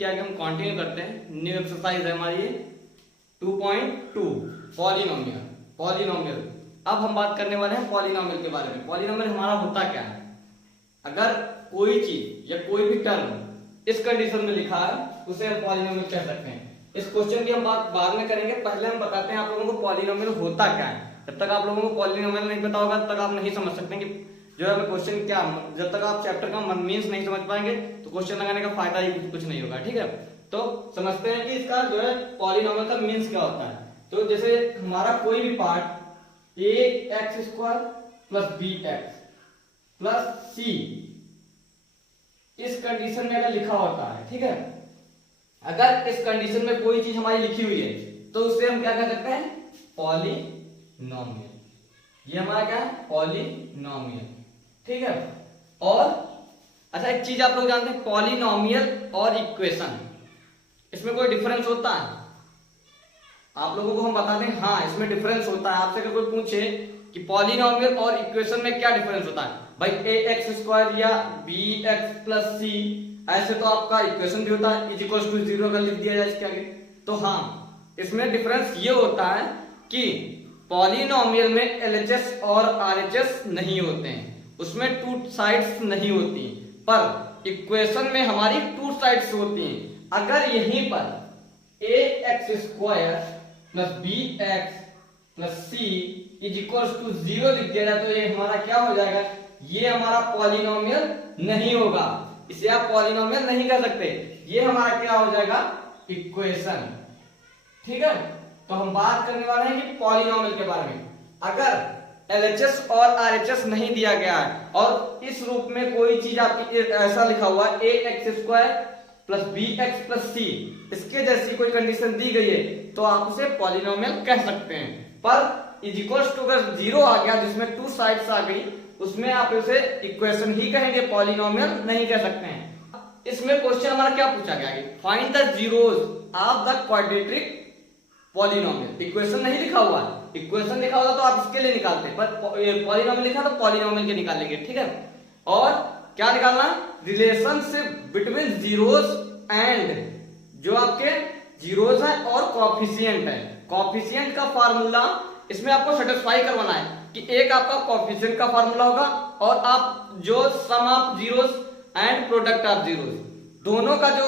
के आगे हम कंटिन्यू करते हैं। न्यू एक्सरसाइज है हमारी 2.2 पॉलिनोमियल। पॉलिनोमियल अब हम बात करने वाले हैं पॉलिनोमियल के बारे में। पॉलिनोमियल हमारा होता क्या है? अगर कोई चीज या कोई भी टर्म इस कंडीशन में लिखा है उसे हम पॉलिनोमियल कह सकते हैं। इस क्वेश्चन की हम बात बाद में करेंगे, पहले हम बताते हैं आप लोगों को पॉलिनोमियल होता क्या है। जब तक आप लोगों को पॉलिनोमियल नहीं पता होगा तब तक आप नहीं समझ सकते कि जो है क्वेश्चन क्या, जब तक आप चैप्टर का मीन्स नहीं समझ पाएंगे तो क्वेश्चन लगाने का फायदा ही कुछ नहीं होगा। ठीक है, तो समझते हैं कि इसका जो है पॉलिनोमियल का मीन्स क्या होता है। तो जैसे हमारा कोई भी part ax² plus bx plus c इस कंडीशन में अगर लिखा होता है, ठीक है, अगर इस कंडीशन में कोई चीज हमारी लिखी हुई है तो उससे हम क्या कह सकते हैं? पॉलिनोमियल। ये हमारा क्या है? पॉलिनोमियल। ठीक है, और अच्छा एक चीज आप लोग जानते हैं, पॉलिनोमियल और इक्वेशन इसमें कोई डिफरेंस होता है? आप लोगों को हम बता दें, हाँ इसमें डिफरेंस होता है। आपसे अगर कोई पूछे कि पॉलिनोमियल और इक्वेशन में क्या डिफरेंस होता है, भाई ax² या bx प्लस c, ऐसे तो आपका इक्वेशन भी होता है इज इक्वल टू 0 अगर लिख दिया जाए इसके आगे। तो हाँ इसमें डिफरेंस ये होता है कि पॉलिनोमियल में LHS और RHS नहीं होते हैं, उसमें टू साइड्स नहीं होती, पर इक्वेशन में हमारी टू साइड्स होती हैं। अगर यहीं पर ax² plus bx plus c is equal to 0 लिख दिया जाए तो ये हमारा क्या हो जाएगा? ये हमारा पॉलिनोमियल नहीं होगा, इसे आप पॉलिनोमियल नहीं कह सकते। ये हमारा क्या हो जाएगा? इक्वेशन। ठीक है, तो हम बात करने वाले हैं कि पॉलिनोमियल के बारे में। अगर LHS और RHS नहीं दिया गया है और इस रूप में कोई चीज आपकी ऐसा लिखा हुआ है ax² plus bx plus c, इसके जैसी कोई कंडीशन दी गई है तो आप उसे पॉलिनोमियल कह सकते हैं। पर इज इक्वल टू अगर 0 आ गया जिसमें टू साइड्स आ गई उसमें आप उसे इक्वेशन ही कहेंगे, पॉलिनोमियल नहीं कह सकते हैं। इसमें क्वेश्चन हमारा क्या पूछा गया है? Find the zeros of the quadratic polynomial. Equation नहीं लिखा हुआ है, इक्वेशन लिखा होता तो आप इसके लिए निकालते, पर पॉलिनोमियल लिखा तो पॉलिनोमियल के निकालेंगे। ठीक है, और क्या निकालना? रिलेशनशिप बिटवीन जीरोस एंड जो आपके जीरोस है और कॉफिशिएंट है। कॉफिशिएंट का फार्मूला इसमें आपको सेटिस्फाई करवाना है कि एक आपका कॉफिशिएंट का फार्मूला होगा और आप जो sum of zeros and product of zeros दोनों का जो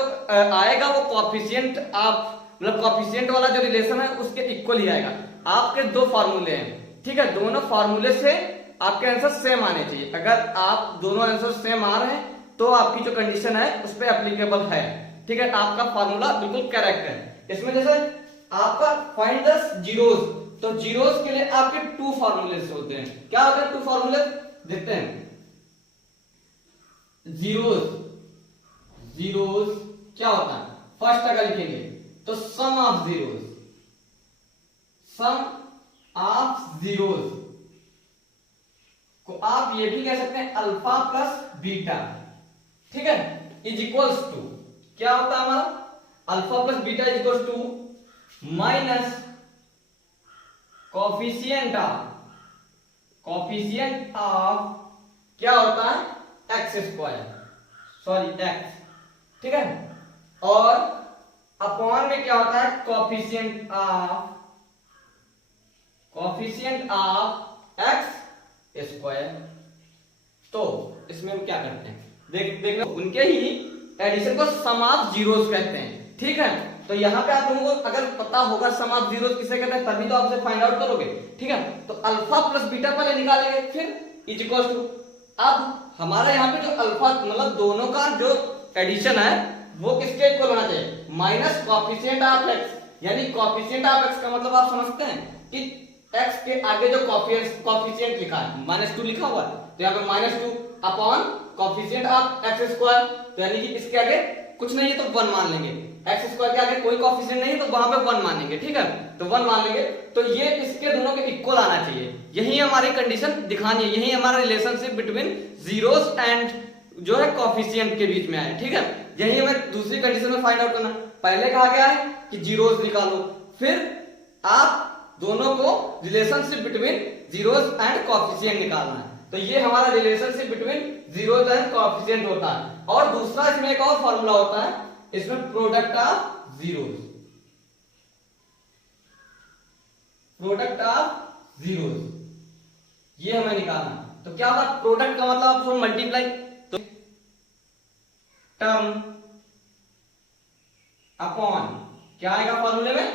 आएगा वो कॉफिशिएंट ऑफ मतलब कॉफिशिएंट वाला जो रिलेशन है उसके इक्वल ही आएगा। आपके दो फार्मूले हैं, ठीक है, दोनों फार्मूले से आपके आंसर सेम आने चाहिए। अगर आप दोनों आंसर सेम आ रहे हैं तो आपकी जो कंडीशन है उस पर एप्लीकेबल है। ठीक है, आपका फार्मूला बिल्कुल करेक्ट है। इसमें जैसे आपका फाइंड द जीरोस, तो जीरोस के लिए आपके टू फार्मूले होते हैं। क्या होते हैं टू फार्मूले? देखते हैं। जीरोस, जीरोस क्या होता है? फर्स्ट अगर लिखेंगे तो sum of zeros, sum of zeros को आप ये भी कह सकते हैं अल्फा प्लस बीटा। ठीक है, इज इक्वल्स टू क्या होता है हमारा? Alpha plus beta is equals to minus coefficient of क्या होता है? x², sorry x। ठीक है, और अपॉन में क्या होता है? Coefficient of x²। तो इसमें हम क्या करते हैं? देखना उनके ही एडिशन को सम ऑफ जीरोस कहते हैं। ठीक है, तो यहाँ पे आप लोगों को अगर पता होगा सम ऑफ जीरोस किसे कहते हैं तभी तो आप उसे फाइंड आउट करोगे। ठीक है, तो अल्फा प्लस बीटा पहले निकालेंगे फिर इज इक्वल टू। अब हमारा यहाँ पे जो अल्फा मतलब दोनों का जो एडिशन है वो किसके इक्वल होना चाहिए? Minus coefficient of x। यानी कॉफिशिएंट ऑफ x का मतलब आप समझते हैं कि x के आगे जो कॉफिशिएंट लिखा है -2 लिखा हुआ है तो यहाँ पे -2 अपॉन कॉफिशिएंट ऑफ x², तो यानी कि इसके आगे कुछ नहीं है तो 1 मान लेंगे। x² के आगे कोई कॉफिशिएंट नहीं है तो वहां पे 1 मान लेंगे। ठीक है, तो 1 मान लेंगे तो ये इसके दोनों के इक्वल आना चाहिए। यही हमारी कंडीशन दिखानी है, यही हमारा रिलेशनशिप बिटवीन जीरोस एंड जो है कॉफिशिएंट के बीच में है। ठीक है, यही हमें दूसरी कंडीशन में फाइंड आउट करना। पहले कहा गया है कि जीरोस निकालो, फिर आप दोनों को relationship between zeros and coefficient निकालना है। तो ये हमारा relationship between zeros and coefficient होता है। और दूसरा इसमें एक और फॉर्मूला होता है इसमें product of zeros, product of zeros ये हमें निकालना। तो क्या होगा प्रोडक्ट का मतलब आप मल्टीप्लाई, तो टर्म अपॉन क्या आएगा फॉर्मूले में,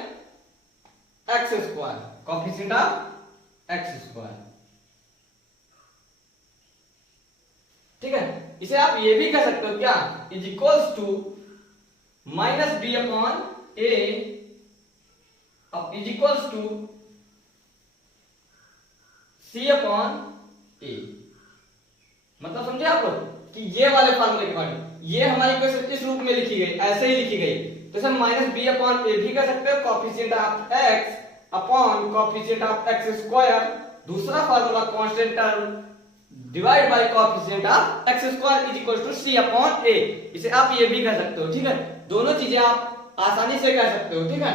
x square, coefficient of x square. ठीक है, इसे आप ये भी कह सकते हो क्या, is equals to minus B upon A is equals to C upon A. मतलब समझे आप लोग कि ये वाले फॉर्मूले के बारे में, ये हमारी इक्वेशन इस रूप में लिखी गई, ऐसे ही लिखी गई, तो sir minus B upon A भी कह सकते हो, coefficient of x upon coefficient of x square, दूसरा formula constant term divide by coefficient of x square is equal to C upon A. इसे आप ये भी कह सकते हो। ठीक है, दोनों चीजें आप आसानी से कह सकते हो। ठीक है,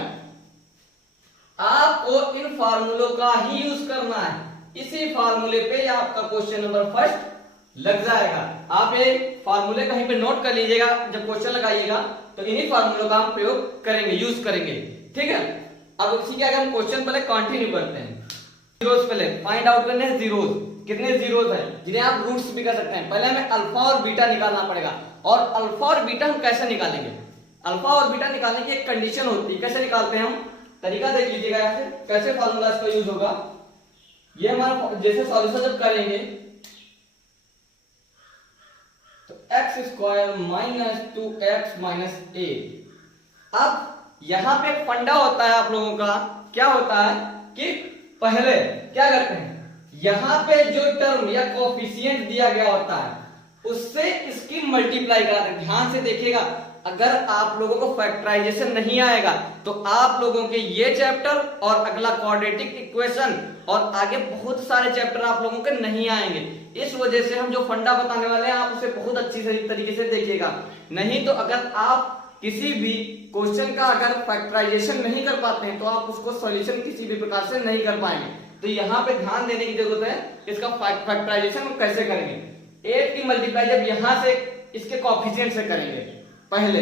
आपको इन फार्मूलों का ही यूज करना है, इसी फार्मूले पे आपका क्वेश्चन नंबर फर्स्ट लग जाएगा। आप ये फार्मूले कहीं पे नोट कर लीजिएगा, जब क्वेश्चन लगाइएगा तो इन्हीं फार्मूलों का हम प्रयोग करेंगे, यूज करेंगे। ठीक है, अब इसी के आगे हम क्वेश्चन पहले कंटिन्यू करते हैं। जीरोस पहले फाइंड आउट करने हैं, जीरोस कितने जीरोस हैं, जिन्हें आप रूट्स भी कर सकते हैं। पहले हमें अल्फा और बीटा निकालना पड़ेगा, और अल्फा और बीटा हम कैसे निकालेंगे, अल्फा और बीटा निकालने की एक कंडीशन होती है, कैसे निकालते हैं हम, तरीका देख लीजिएगा यहाँ से कैसे फार्मूला इसका यूज होगा। ये हमारा जैसे सॉल्यूशन जब करेंगे तो x square minus 2x minus A. अब यहां पे फंडा होता है आप लोगों का, क्या होता है कि पहले क्या करते हैं, यहां पे जो टर्म या कोएफिशिएंट दिया गया होता है उससे इसकी मल्टीप्लाई कराते हैं। ध्यान से देखिएगा, अगर आप लोगों को फैक्टराइजेशन नहीं आएगा तो आप लोगों के ये चैप्टर और अगला क्वाड्रेटिक इक्वेशन और आगे बहुत सारे चैप्टर आप लोगों के नहीं आएंगे। इस वजह से हम जो फंडा बताने वाले हैं आप उसे बहुत अच्छी तरीके से देखिएगा। नहीं तो अगर आप किसी भी क्वेश्चन का अगर फैक्टराइजेशन नहीं कर पाते हैं तो आप उसको सॉल्यूशन किसी भी प्रकार से नहीं कर पाएंगे। तो यहाँ पे ध्यान देने की जरूरत है, इसका फैक्टराइजेशन हम कैसे करेंगे। 8 की मल्टीप्लाई जब यहां से इसके कोएफिशिएंट से करेंगे पहले,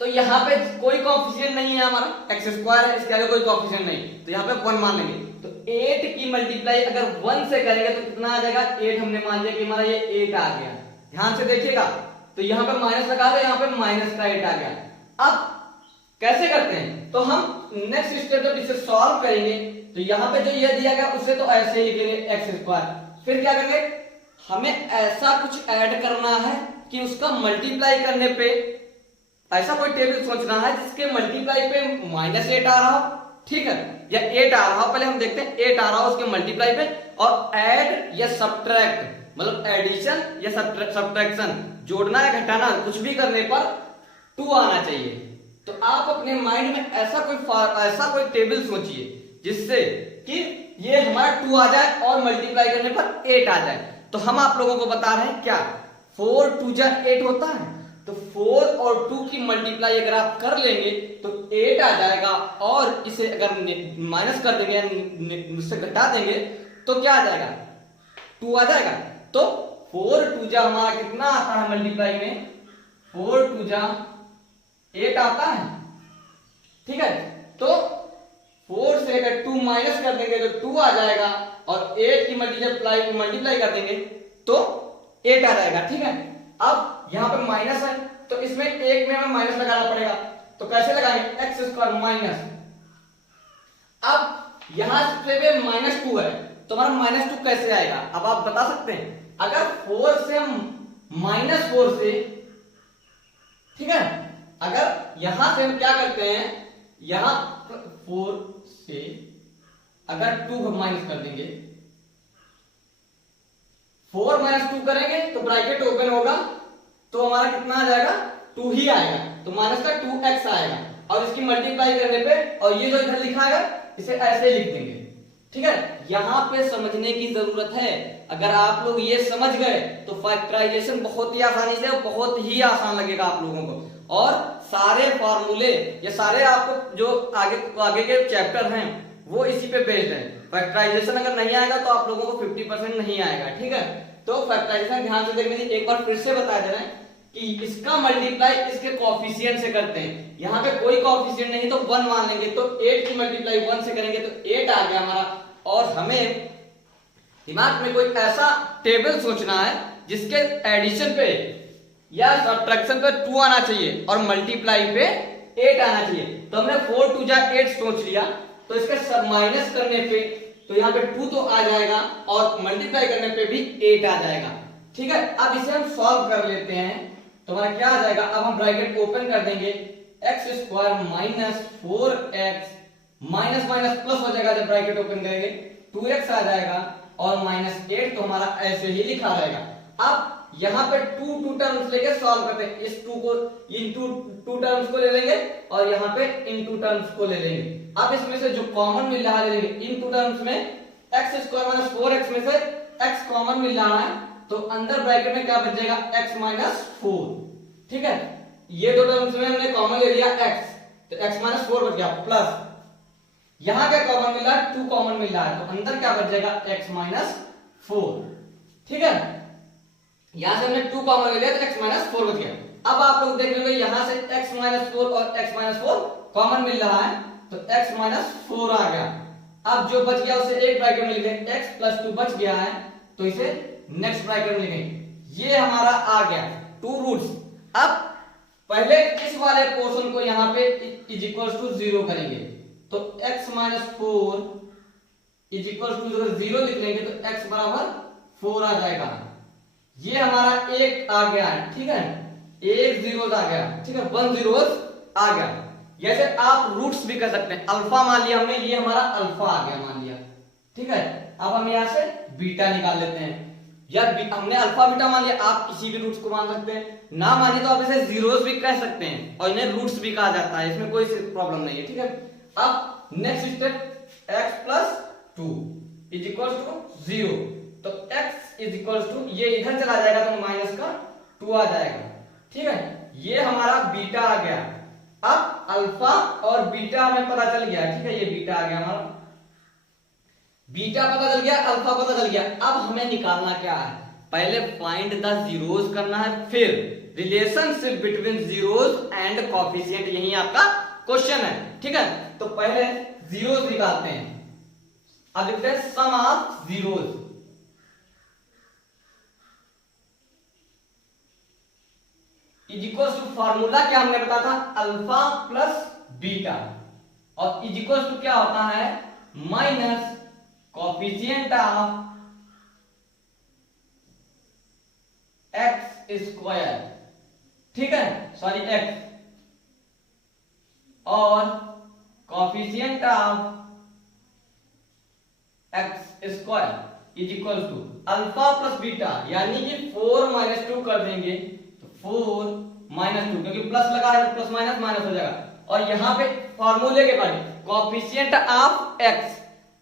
तो यहाँ पे कोई कोएफिशिएंट नहीं है हमारा, एक्स स्क्वायर है, इसके आगे कोई कोएफिशिएंट नहीं, तो यहाँ पे 1 मान लेंगे। तो 8 की मल्टीप्लाई अगर 1 से करेंगे तो कितना आ जाएगा, 8 हमने मान लिया कि हमारा ये 8 आ गया। ध्यान से देखिएगा, तो यहाँ पे माइनस लगा दो, यहाँ पे माइनस का 8 आ गया। अब कैसे करते हैं, तो हम नेक्स्ट स्टेप जब इसे सॉल्व करेंगे तो यहाँ पे जो ये दिया गया उसे तो ऐसे ही लिखेंगे एक्स स्क्वायर, फिर क्या करेंगे, हमें ऐसा कुछ ऐड करना है कि उसका मल्टीप्लाई करने पे ऐसा कोई टेबल सोचना है जिसके मल्टीप्लाई पे -8 आ रहा हो, ठीक है, या 8 आ रहा हो। पहले हम देखते हैं 8 आ रहा हो उसके मल्टीप्लाई पे, और ऐड या सब्ट्रैक्ट मतलब एडिशन या सब्ट्रैक्शन, जोड़ना या घटाना, कुछ भी करने पर 2 आना चाहिए। तो आप अपने माइंड में ऐसा कोई टेबल सोचिए जिससे कि ये हमारा 2 आ जाए और मल्टीप्लाई करने पर 8 आ जाए। तो हम आप लोगों को बता रहे हैं क्या, 4 2 जा 8 होता है, तो 4 और 2 की मल्टीप्लाई अगर आप कर लेंगे तो 8 आ जाएगा, और इसे अगर माइनस कर देंगे, उससे घटा देंगे तो क्या आ जाएगा, 2 आ जाएगा। तो 4 2 जा हमारा कितना आता है मल्टीप्लाई में, 4 2 जा 8 आता है, ठीक है। तो 4 से अगर 2 माइनस कर देंगे तो 2 आ जाएगा, और 8 की मल्टीप्लाई कर देंगे तो 8 आ जाएगा, ठीक है। अब यहाँ पे माइनस है तो इसमें एक में हमें माइनस लगाना पड़ेगा, तो कैसे लगाएंगे, एक्स स्क्वायर माइनस, अब यहां से -2 है तो हमारा -2 कैसे आएगा, अब आप बता सकते हैं। अगर 4 से हम -4 से, ठीक है, अगर यहां से हम क्या करते हैं, यहां 4 से अगर 2 माइनस कर देंगे, 4 - 2 करेंगे तो ब्रैकेट ओपन होगा, तो हमारा कितना आ जाएगा, 2 ही आएगा, तो माइनस का 2x आएगा, और इसकी मल्टीप्लाई करने पे, और ये जो इधर लिखा है इसे ऐसे लिख देंगे, ठीक है। यहां पे समझने की जरूरत है, अगर आप लोग ये समझ गए तो फैक्टराइजेशन बहुत ही आसानी से, बहुत ही आसान लगेगा आप लोगों को, और सारे फॉर्मूले या सारे आपको जो आगे के चैप्टर हैं वो इसी पे बेस्ड है। फैक्टराइजेशन अगर नहीं आएगा तो आप लोगों को 50% नहीं आएगा, ठीक है। तो फैक्टराइजेशन ध्यान से देखने, एक बार फिर से बता दे रहे हैं कि इसका मल्टीप्लाई इसके कॉफिशिएंट से करते हैं। यहाँ पे कोई कॉफिशिएंट नहीं तो 1 मान लेंगे, तो 8 की मल्टीप्लाई 1 से करेंगे तो 8 आ गया हमारा। और हमें दिमाग में कोई ऐसा टेबल सोचना है जिसके एडिशन पे या सब्ट्रैक्शन पे 2 आना चाहिए और मल्टीप्लाई पे 8 आना चाहिए। तो हमने 4 2 जा 8 सोच लिया, तो इसके सब माइनस करने पे तो यहाँ पे 2 तो आ जाएगा और मल्टीप्लाई करने पे भी 8 आ जाएगा। ठीक है, अब इसे हम सॉल्व कर लेते हैं। तो हमारा क्या आ जाएगा, अब हम ब्रैकेट ओपन कर देंगे, x square minus 4x minus minus plus हो जाएगा जब ब्रैकेट ओपन करेंगे, 2x आ जाएगा और माइनस 8 तो हमारा ऐसे ही लिखा रहेगा। अब यहाँ पे 2 टर्म्स लेके सॉल्व करते हैं, इस 2 को इनटू 2 टर्म्स को ले लेंगे और यहाँ पे इनटू टर्म्स को ले लेंगे। अब इसमें से जो कॉमन मिल रहा है ले लेंगे, इनटू टर्म्स में एक्स स्क्वायर माइनस 4x में से x कॉमन मिल रहा है, तो अंदर ब्रैकेट में क्या बचेगा, x माइनस 4। ठीक है, ये दो टर्म्स में हमने कॉमन ले लिया x, तो x माइनस 4 बच गया, प्लस यहां क्या कॉमन मिल रहा है, 2 कॉमन मिल रहा है, तो अंदर क्या बच जाएगा, x माइनस 4। ठीक है, यहां से हमने 2 कॉमन ले लिया तो x माइनस 4 बच गया। अब आप लोग देख लोगे यहां से x माइनस 4 और x माइनस 4 कॉमन मिल रहा है, तो x माइनस 4 आ गया। अब जो बच गया उसे एक ब्रैकेट में लिखेंगे, x प्लस 2 बच गया है तो इसे नेक्स्ट ब्रैकेट में लिखेंगे। ये हमारा आ गया 2 रूट्स। अब पहले इस वाले पोर्शन को यहाँ पे इज इक्वल टू 0 करेंगे, तो x minus 4 is equal to 0 लिख लेंगे तो x बराबर 4 आ जाएगा। ये हमारा एक आ गया है। ठीक है, एक जीरोस आ गया। ठीक है, 1 जीरोस आ गया। जैसे आप रूट्स भी कर सकते हैं, अल्फा मान लिया हमने, ये हमारा अल्फा आ गया मान लिया। ठीक है, अब हम यहां से बीटा निकाल लेते हैं, या हमने अल्फा बीटा मान लिया, आप किसी भी रूट्स को मान सकते हैं, ना मानिए तो आप इसे जीरोस भी कह सकते हैं और इन्हें रूट्स भी कहा जाता है, इसमें कोई प्रॉब्लम नहीं है। ठीक है, अब next step x plus 2 is equal to 0, तो x इज इक्वल टू, ये इधर चला जाएगा तो माइनस का 2 आ जाएगा। ठीक है, ये हमारा बीटा आ गया। अब अल्फा और बीटा हमें पता चल गया। ठीक है, ये बीटा आ गया हमारा, बीटा पता चल गया, अल्फा पता चल गया। अब हमें निकालना क्या है, पहले फाइंड द जीरोस करना है, फिर relationship between zeros and coefficient, यही आपका क्वेश्चन है। ठीक है, तो पहले जीरोस निकालते हैं। अब लिखते हैं sum of zeros, is equal to, formula क्या हमने बताया था, अल्फा प्लस बीटा, और इज इक्वल टू क्या होता है, minus coefficient of x square. ठीक है, सॉरी x, और coefficient of x square is equal to alpha plus beta, यानी कि 4 माइनस 2 कर देंगे, 4 माइनस 2, क्योंकि प्लस लगा है तो प्लस माइनस माइनस हो जाएगा। और यहाँ पे फॉर्मूले के बाद कोएफिशिएंट ऑफ x,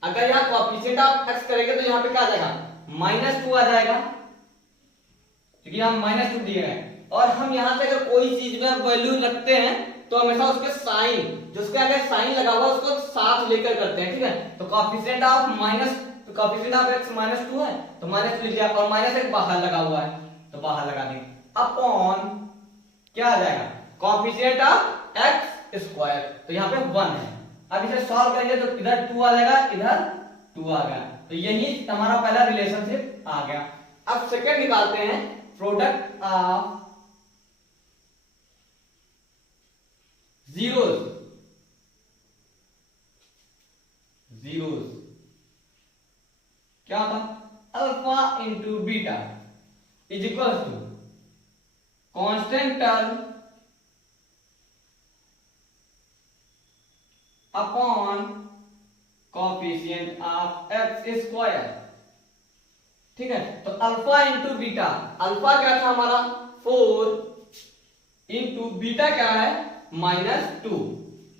अगर यहाँ कोएफिशिएंट ऑफ x करेंगे तो यहाँ पे क्या आ जाएगा, माइनस 2 आ जाएगा, क्योंकि यहाँ माइनस 2 दिए गए। और हम यहाँ से अगर कोई चीज में वैल्यू रखते हैं तो हमेशा उसके साइन, जिसके आगे साइन लगा हुआ उसको साथ लेकर करते हैं। ठीक है, तो कोएफिशिएंट ऑफ माइनस, तो कोएफिशिएंट ऑफ x माइनस 2 है तो माइनस 2 लिख दिया, और माइनस 1 बाहर लगा हुआ है तो बाहर लगा देंगे, अपॉन क्या आ जाएगा, कोएफिशिएंट ऑफ x स्क्वायर, तो यहाँ पे 1 है। अब इसे सॉल्व करेंगे तो इधर 2 आ जाएगा, इधर 2 आ गया, तो यही हमारा पहला रिलेशनशिप आ गया। अब सेकंड निकालते हैं, प्रोडक्ट ऑफ जीरोस, जीरोस क्या होता, alpha into beta is equal to constant term upon coefficient of x square. ठीक है, तो अल्फा इंटू बीटा, अल्फा क्या था हमारा 4 इंटू बीटा क्या है माइनस 2,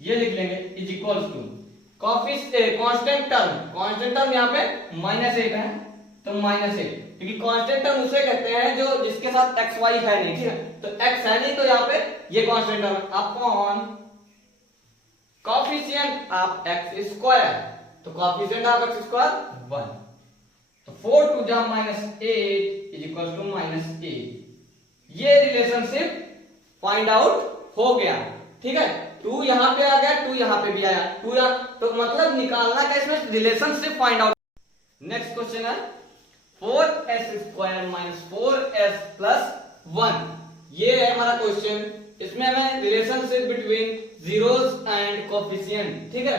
ये लिख लेंगे, is equal to constant term यहाँ पे माइनस 8 है तो माइनस 8, क्योंकि कांस्टेंट टर्म उसे कहते हैं जो जिसके साथ एक्स वाई है नहीं। ठीक है, तो एक्स है नहीं तो यहाँ पे ये constant term upon coefficient of x square, तो कोएफिशिएंट ऑफ एक्स स्क्वायर 1, तो 4 टू जा minus 8 is equal to minus 8, ये रिलेशनशिप फाइंड आउट हो गया। ठीक है, 2 यहां पे आ गया, 2 यहां पे भी आया, 2 तो मतलब निकालना क्या इसमें relationship find out. Next question है 4s² माइनस 4s प्लस 1। ये है हमारा क्वेश्चन। इसमें हमें relationship between zeros and coefficient, ठीक है,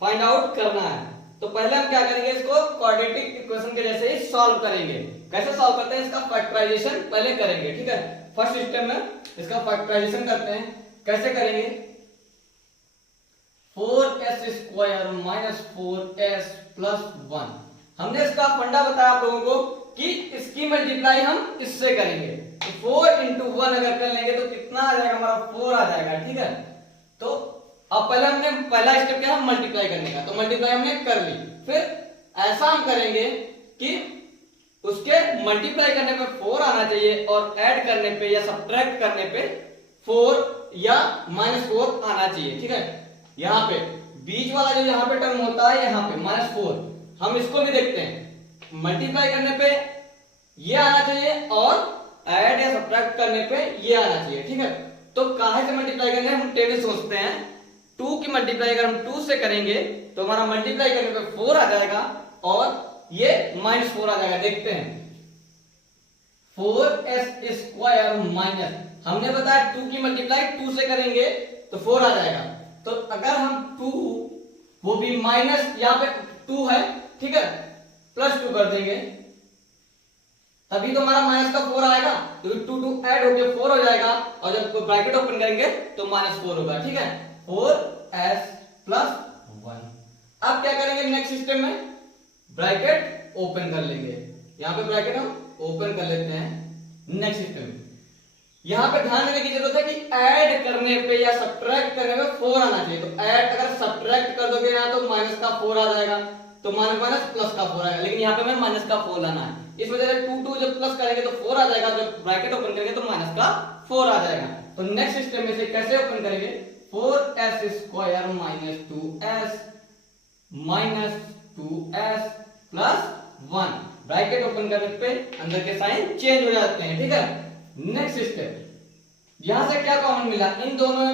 फाइंड आउट करना है। तो पहले हम क्या करेंगे, इसको क्वाड्रेटिक इक्वेशन के जैसे ही सॉल्व करेंगे। कैसे सॉल्व करते हैं, इसका फैक्टराइजेशन पहले करेंगे। ठीक है, फर्स्ट स्टेप में इसका फैक्टराइजेशन करते हैं। कैसे करेंगे, 4s² माइनस 4s प्लस 1। हमने इसका फंडा बताया आप लोगों को कि इसकी मल्टीप्लाई हम इससे करेंगे। तो 4 इंटू 1 अगर कर लेंगे तो कितना आ जाएगा, हमारा 4 आ जाएगा। ठीक है, तो अब पहले हमने पहला स्टेप क्या है, मल्टीप्लाई करने का, तो मल्टीप्लाई हमने कर ली। फिर ऐसा हम करेंगे कि उसके मल्टीप्लाई करने पे 4 आना चाहिए और ऐड करने पे या सब्ट्रैक्ट करने पे 4 या -4 आना चाहिए। ठीक है, यहाँ पे बीच वाला जो यहाँ पे टर्म होता है, यहाँ पे -4, हम इसको भी देखते हैं। मल्टीप्लाई करने पे ये आना चाहिए और ऐड या सब्ट्रैक्ट करने पे ये आना चाहिए। ठीक है, तो काहे से मल्टीप्लाई करने हम टेबल सोचते हैं। 2 की मल्टीप्लाई अगर हम 2 से करेंगे तो हमारा मल्टीप्लाई करने पे 4 आ जाएगा और ये -4 आ जाएगा। देखते हैं, 4s² माइनस, हमने बताया 2 की मल्टीप्लाई 2 से करेंगे तो 4 आ जाएगा। तो अगर हम 2 वो भी माइनस, यहाँ पे 2 है, ठीक है, +2 कर देंगे तभी तो हमारा माइनस का 4 आएगा, क्योंकि 2 2 ऐड होके 4 हो जाएगा और जब ब्रैकेट ओपन करेंगे तो -4 होगा। ठीक है, 4s प्लस 1। अब क्या करेंगे, नेक्स्ट स्टेप में ब्रैकेट ओपन कर लेंगे। यहां पे ब्रैकेट हम ओपन कर लेते हैं। नेक्स्ट स्टेप में यहां पे ध्यान देने की जरूरत है कि ऐड करने पे या सब्ट्रैक्ट करने पे 4 आना चाहिए। तो ऐड अगर सब्ट्रैक्ट कर दोगे यहाँ तो माइनस का 4 आ जाएगा, तो माइनस प्लस का 4 आएगा, लेकिन यहाँ पे हमें माइनस का 4 लाना है। इस वजह से 2 2 जब प्लस करेंगे तो 4 आ जाएगा, जब ब्रैकेट ओपन करेंगे तो माइनस का 4 आ जाएगा। तो नेक्स्ट स्टेप में से कैसे ओपन करेंगे, 4s² minus 2s minus 2s plus 1। Bracket open करने पे अंदर के साइन चेंज हो जाते हैं। ठीक है, नेक्स्ट स्टेप, यहां से क्या कॉमन मिला, इन दोनों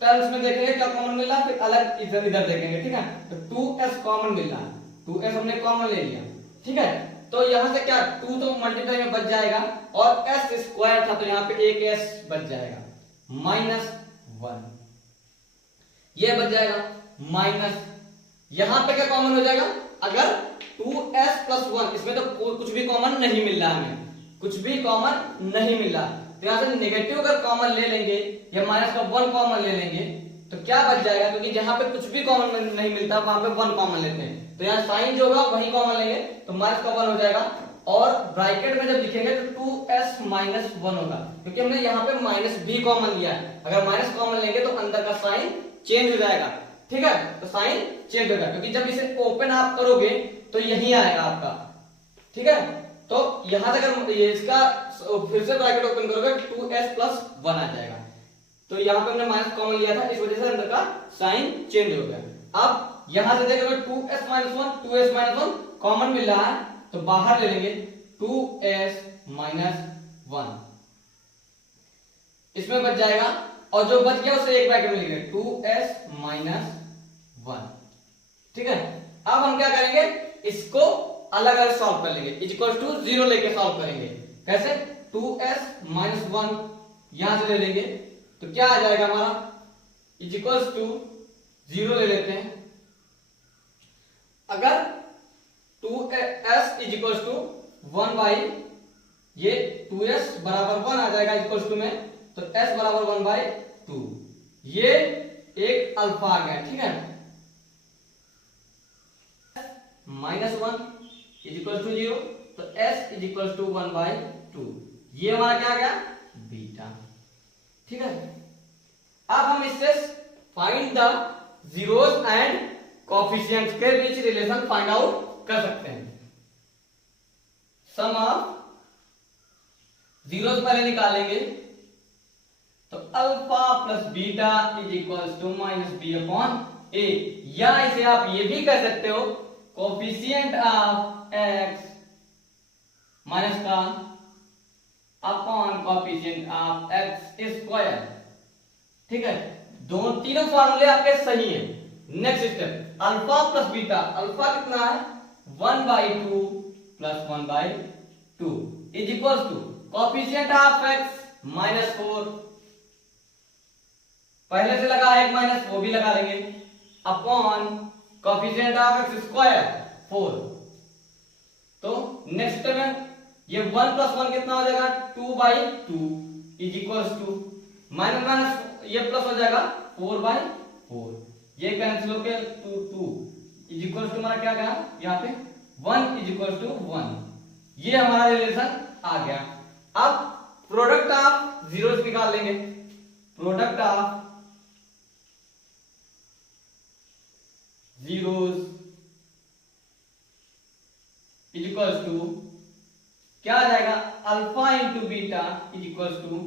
टर्म्स में देखेंगे क्या कॉमन मिला, फिर अलग इधर इधर देखेंगे। ठीक है, तो 2s कॉमन मिला, 2s हमने कॉमन ले लिया। ठीक है, तो यहां से क्या 2 तो मल्टीप्लाई में बच जाएगा और s² था तो यहाँ पे एक s बच जाएगा, -1 ये बच जाएगा माइनस, यहां पे क्या कॉमन हो जाएगा, अगर 2s प्लस 1, इसमें तो कुछ भी कॉमन नहीं मिल रहा, हमें कुछ भी कॉमन नहीं मिल रहा, तो यहां से नेगेटिव अगर कॉमन ले लेंगे या माइनस का 1 कॉमन ले लेंगे तो क्या बच जाएगा, क्योंकि जहां पे कुछ भी कॉमन नहीं मिलता वहां पे 1 कॉमन लेते हैं, तो यहाँ साइन जो होगा वही कॉमन लेंगे तो माइनस का 1 हो जाएगा। और ब्रैकेट में जब लिखेंगे तो 2s माइनस 1 होगा, क्योंकि हमने यहाँ पे माइनस भी कॉमन लिया है। अगर माइनस कॉमन लेंगे तो अंदर का साइन चेंज हो जाएगा। ठीक है, तो साइन चेंज होगा, क्योंकि जब इसे ओपन आप करोगे तो यही आएगा आपका। ठीक है, तो यहां से अगर इसका फिर से ब्रैकेट ओपन करोगे 2s प्लस 1 आ जाएगा, तो यहाँ पे हमने माइनस कॉमन लिया था, इस वजह से अंदर का साइन चेंज हो गया। अब यहां से देखोगे 2s minus 1, 2s minus 1 common मिल रहा है तो बाहर ले लेंगे 2s माइनस 1, इसमें बच जाएगा और जो बच गया उसे एक ब्रैकेट में लिखेंगे 2s माइनस 1। ठीक है, अब हम क्या करेंगे, इसको अलग अलग सॉल्व कर लेंगे, इज इक्वल टू 0 लेके सॉल्व करेंगे। कैसे, 2s माइनस 1 यहां से ले लेंगे तो क्या आ जाएगा हमारा, इज इक्वल टू 0 ले लेते हैं। अगर 2s is equal to 1 by ये 2s बराबर 1 आ जाएगा इक्वल टू में, तो s बराबर 1 बाई 2, ये एक अल्फा आ गया। ठीक है, -1 इज इक्वल टू 0, तो s is equal to 1 by 2, ये हमारा क्या आ गया, बीटा। ठीक है, अब हम इससे find the zeros and coefficients के बीच रिलेशन फाइंड आउट कर सकते हैं। सम ऑफ जीरोस पहले निकालेंगे, तो alpha plus beta is equal to -b upon a, या इसे आप ये भी कह सकते हो कोएफिशिएंट ऑफ x माइनस का upon coefficient of x square. ठीक है, तीनों फार्मूले आपके सही हैं। Next step, alpha plus beta. Alpha कितना है 1/2 plus 1/2 is equal to coefficient of x -4, पहले से लगा एक माइनस वो भी लगा लेंगे, upon coefficient of x square 4। तो नेक्स्ट में ये 1 प्लस 1 कितना हो जाएगा 2/2 is equal to minus minus ये प्लस हो जाएगा 4/4, ये कैंसिल होके 2 इज इक्वल टू हमारा क्या गया यहाँ पे 1 इज इक्वल टू 1। ये हमारा रिलेशन आ गया। अब प्रोडक्ट ऑफ जीरोस निकाल लेंगे। Product of zeros is equal to क्या आ जाएगा alpha into beta is equal to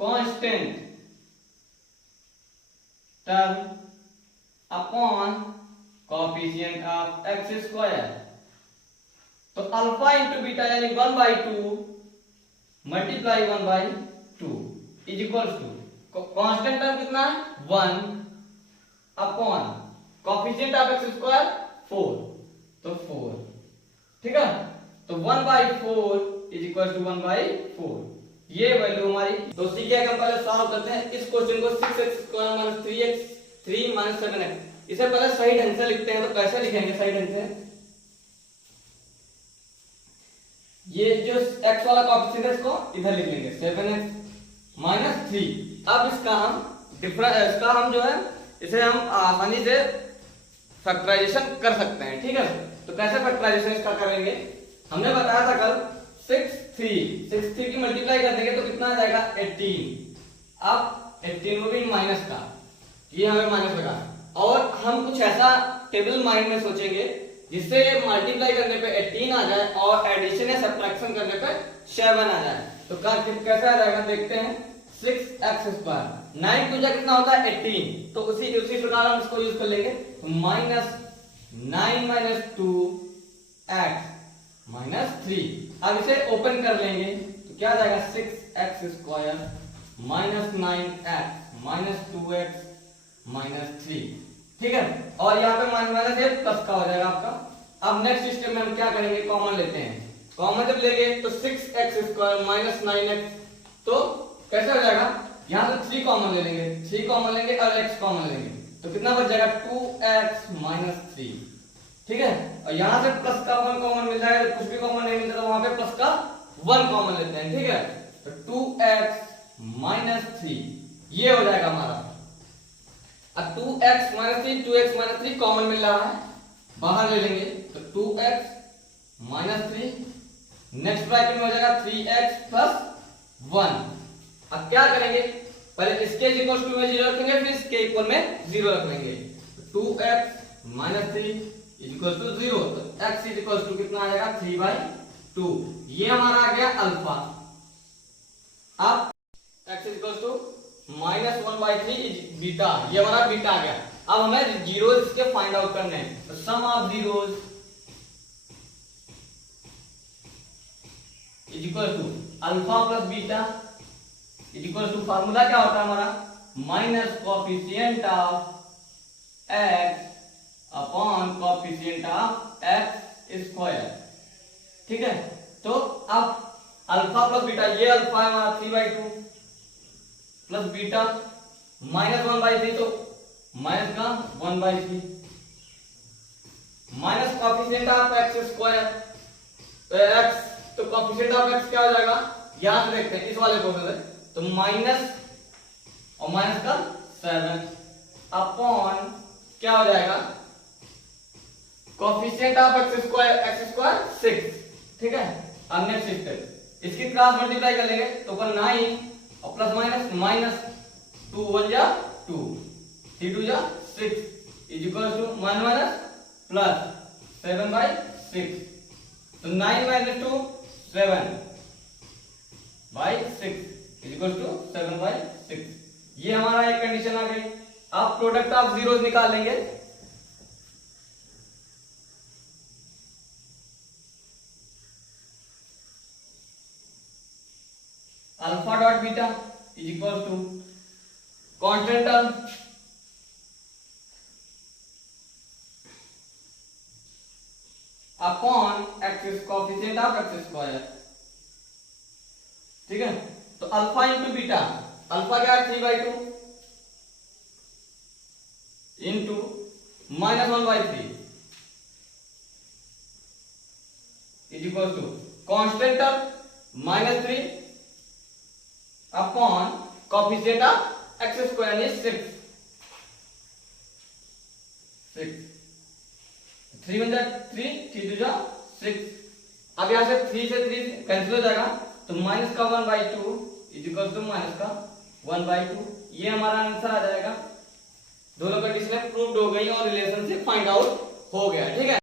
constant term upon coefficient of x square. तो अल्फा इंटू बीटा यानी 1/2 multiply 1/2 is equal to constant term कितना है 1 upon coefficient of x square 4, तो 4। ठीक है, तो 1/4 इज इक्वल टू 1/4, ये वैल्यू हमारी। तो सीखिए हम पहले सॉल्व करते हैं इस क्वेश्चन को 6x² - 3x 3 - 7x। इसे पहले सही ढंग से लिखते हैं। तो कैसे लिखेंगे सही ढंग से, ये जो x वाला कोएफिशिएंट है इसको इधर लिख लेंगे 7x - 3। अब इसका हम जो है इसे हम आसानी से फैक्टराइजेशन कर सकते हैं। ठीक है, तो कैसे फैक्टराइजेशन इसका करेंगे, हमने बताया था कल 6 की मल्टीप्लाई कर देंगे तो कितना आ जाएगा 18। अब 18 वो भी माइनस का, ये हमें माइनस लगा। और हम कुछ ऐसा टेबल माइंड में सोचेंगे जिससे मल्टीप्लाई करने पे 18 आ जाए और एडिशन या सब्ट्रैक्शन करने पे 7 आ जाए। तो कैसा आ जाएगा देखते हैं 6x²। 9 दूजा कितना होता है 18, तो उसी प्रकार हम इसको यूज कर लेंगे। तो -9 - 2x - 3। अब इसे ओपन कर लेंगे तो क्या आ जाएगा 6x² - 9x - 2x - 3। ठीक है, और यहाँ पे माइनस है प्लस का हो जाएगा आपका। अब नेक्स्ट स्टेप में हम क्या करेंगे, कॉमन लेते हैं। कॉमन जब लेंगे तो 6x² - 9x, तो कैसे हो जाएगा यहाँ से 3 कॉमन ले लेंगे, 3 कॉमन लेंगे और x कॉमन लेंगे, तो कितना बच जाएगा 2x - 3। ठीक है, और यहाँ से प्लस का 1 कॉमन मिल जाएगा, कुछ भी कॉमन नहीं मिलता तो वहां पे प्लस का 1 कॉमन लेते हैं। ठीक है, तो 2x - 3 ये हो जाएगा हमारा। अब 2x - 3 2x - 3 कॉमन मिल रहा है, बाहर ले लेंगे तो 2x - 3, नेक्स्ट ब्रैकेट में हो जाएगा 3x + 1। अब क्या करेंगे, पहले इसके इक्वल टू में 0 रखेंगे, फिर इसके इक्वल में 0 रख लेंगे। 2x - 3 इक्वल टू 0, तो x इज इक्वल टू कितना आ जाएगा 3/2। ये हमारा आ गया अल्फा। अब x is equal to -1/3 is beta, ये हमारा बीटा आ गया। अब हमें जीरोस इसके फाइंड आउट करने हैं। तो sum of zeros is equal to alpha plus beta is equal to, formula क्या होता है हमारा minus coefficient of x upon coefficient of x²। ठीक है, तो अब अल्फा प्लस बीटा, ये अल्फा है हमारा 3/2 प्लस बीटा -1/3, तो माइनस का 1/3 माइनस कोएफिशिएंट ऑफ x²। तो x, तो कोएफिशिएंट ऑफ x क्या हो जाएगा, यहां से देखते हैं इस वाले क्वेश्चन से, तो माइनस और माइनस का 7 अपॉन क्या हो जाएगा कोएफिशिएंट ऑफ x² 6। ठीक है, अब नेक्स्ट स्टेप, इसकी क्रॉस मल्टीप्लाई कर लेंगे तो 9 और प्लस माइनस 2 1 जा 2 3 2 जा 6 is equal to minus plus 7/6। तो 9 - 2 7/6 इज इक्वल टू 7/6। ये हमारा एक कंडीशन आ गई। अब प्रोडक्ट ऑफ जीरोस निकाल लेंगे। Alpha dot beta is equal to constant term upon x coefficient of x square. ठीक है, तो अल्फा इंटू बीटा, अल्फा क्या है 3/2 into -1/3 is equal to constant term -3 upon coefficient of x square is 6। 3 1 जा 3, 3 2 जा 6। अब यहां से 3 से 3 कैंसिल हो जाएगा, तो माइनस का 1/2 इज इक्वल टू माइनस का 1/2। ये हमारा आंसर आ जाएगा। दोनों कंडीशन प्रूव्ड हो गई और रिलेशनशिप फाइंड आउट हो गया। ठीक है।